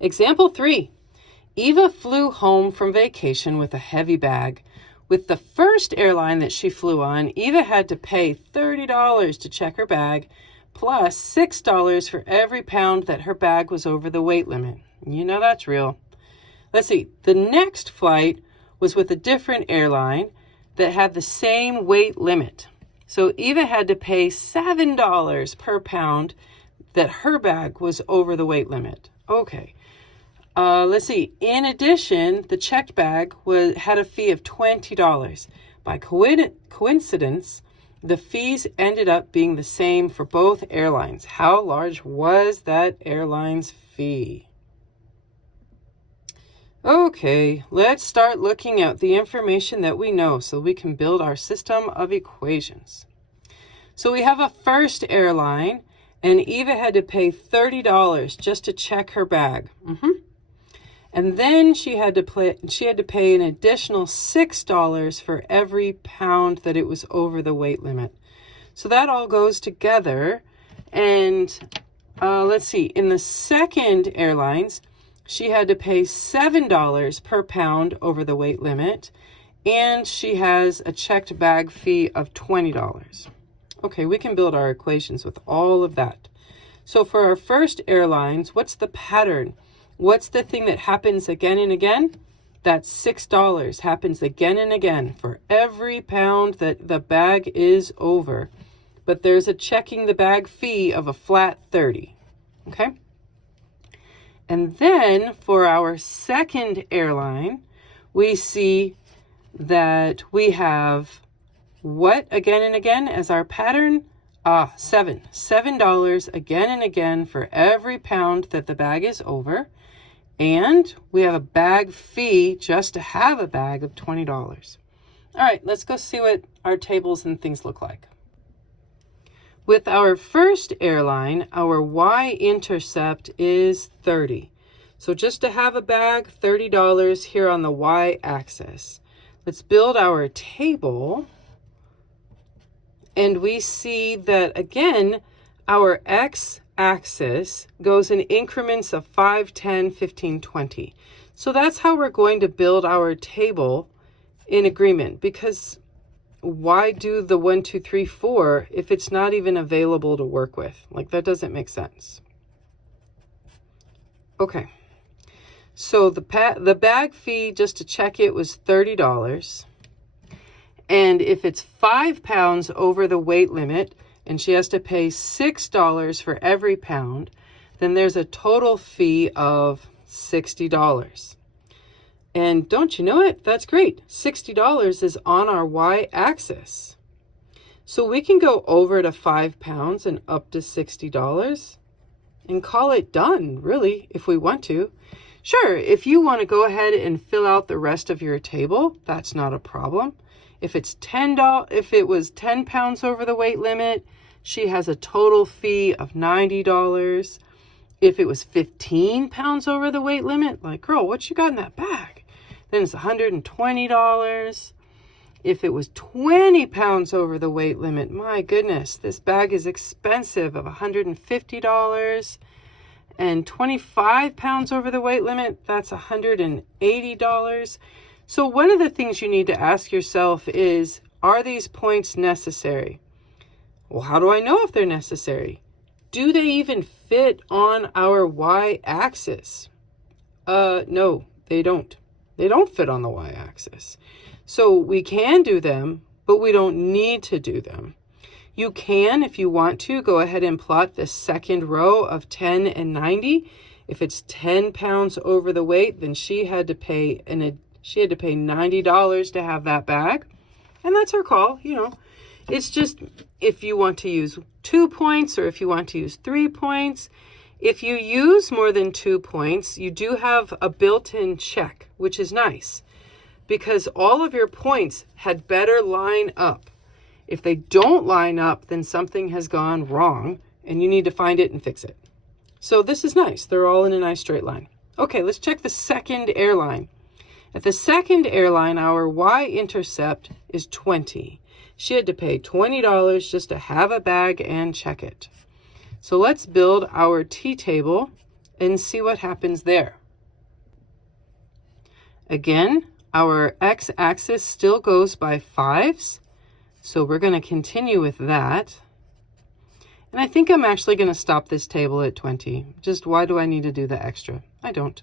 Example 3. Eva flew home from vacation with a heavy bag. With the first airline that she flew on, Eva had to pay $30 to check her bag, plus $6 for every pound that her bag was over the weight limit. You know that's real. Let's see. The next flight was with a different airline that had the same weight limit. So Eva had to pay $7 per pound that her bag was over the weight limit. Okay. Let's see. In addition, the checked bag had a fee of $20. By coincidence, the fees ended up being the same for both airlines. How large was that airline's fee? Okay, let's start looking at the information that we know so we can build our system of equations. So we have a first airline, and Eva had to pay $30 just to check her bag. And then she had to pay an additional $6 for every pound that it was over the weight limit. So that all goes together. And let's see, in the second airlines, she had to pay $7 per pound over the weight limit, and she has a checked bag fee of $20. Okay, we can build our equations with all of that. So for our first airlines, what's the pattern? What's the thing that happens again and again? That $6 happens again and again for every pound that the bag is over. But there's a checking the bag fee of a flat 30. Okay? And then for our second airline, we see that we have what again and again as our pattern? $7 again and again for every pound that the bag is over. And we have a bag fee just to have a bag of $20. All right, let's go see what our tables and things look like. With our first airline, our y-intercept is 30. So just to have a bag, $30 here on the y-axis. Let's build our table. And we see that, again, our x-axis goes in increments of 5, 10, 15, 20. So that's how we're going to build our table in agreement, because why do the 1, 2, 3, 4 if it's not even available to work with? Like, that doesn't make sense. Okay. So the bag fee, just to check it, was $30. And if it's 5 pounds over the weight limit, and she has to pay $6 for every pound, then there's a total fee of $60. And don't you know it? That's great. $60 is on our y-axis. So we can go over to 5 pounds and up to $60 and call it done, really, if we want to. Sure, if you want to go ahead and fill out the rest of your table, that's not a problem. If it was 10 pounds over the weight limit, she has a total fee of $90. If it was 15 pounds over the weight limit, like, girl, what you got in that bag? Then it's $120. If it was 20 pounds over the weight limit, my goodness, this bag is expensive, of $150. And 25 pounds over the weight limit, that's $180. So one of the things you need to ask yourself is, are these points necessary? Well, how do I know if they're necessary? Do they even fit on our y-axis? No, they don't. They don't fit on the y-axis. So we can do them, but we don't need to do them. You can, if you want to, go ahead and plot the second row of 10 and 90. If it's 10 pounds over the weight, then she had to pay $90 to have that bag. And that's her call, It's just if you want to use 2 points or if you want to use 3 points. If you use more than 2 points, you do have a built-in check, which is nice, because all of your points had better line up. If they don't line up, then something has gone wrong and you need to find it and fix it. So this is nice. They're all in a nice straight line. Okay, let's check the second airline. At the second airline, our y-intercept is 20. She had to pay $20 just to have a bag and check it. So let's build our t-table and see what happens there. Again, our x-axis still goes by 5s, so we're going to continue with that. And I think I'm actually going to stop this table at 20. Just why do I need to do the extra? I don't.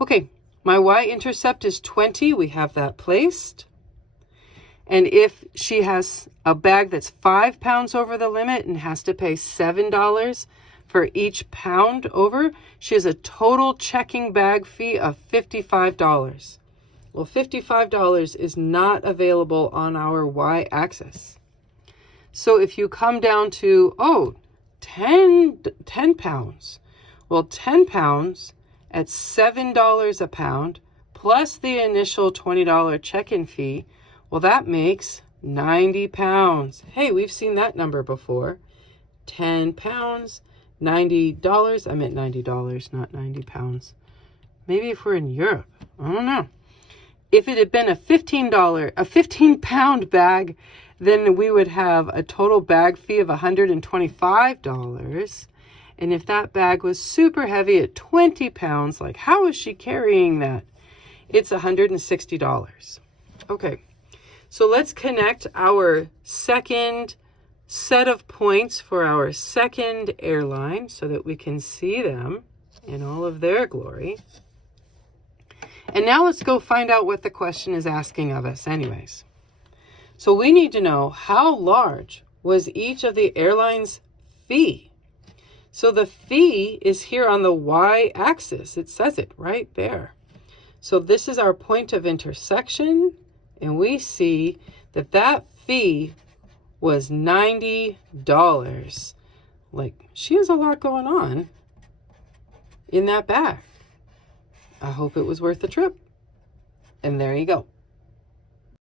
Okay, my y-intercept is 20. We have that placed. And if she has a bag that's 5 pounds over the limit and has to pay $7 for each pound over, she has a total checking bag fee of $55. Well, $55 is not available on our y-axis. So if you come down to, 10 pounds. Well, 10 pounds at $7 a pound plus the initial $20 check-in fee, well, that makes 90 pounds. Hey, we've seen that number before. 10 pounds, $90. I meant $90, not 90 pounds. Maybe if we're in Europe, I don't know. If it had been a $15-pound bag, then we would have a total bag fee of $125. And if that bag was super heavy at 20 pounds, like how is she carrying that? It's $160. Okay, so let's connect our second set of points for our second airline so that we can see them in all of their glory. And now let's go find out what the question is asking of us anyways. So we need to know how large was each of the airlines' fee. So the fee is here on the y-axis. It says it right there. So this is our point of intersection, and we see that that fee was $90. Like, she has a lot going on in that bag. I hope it was worth the trip. And there you go.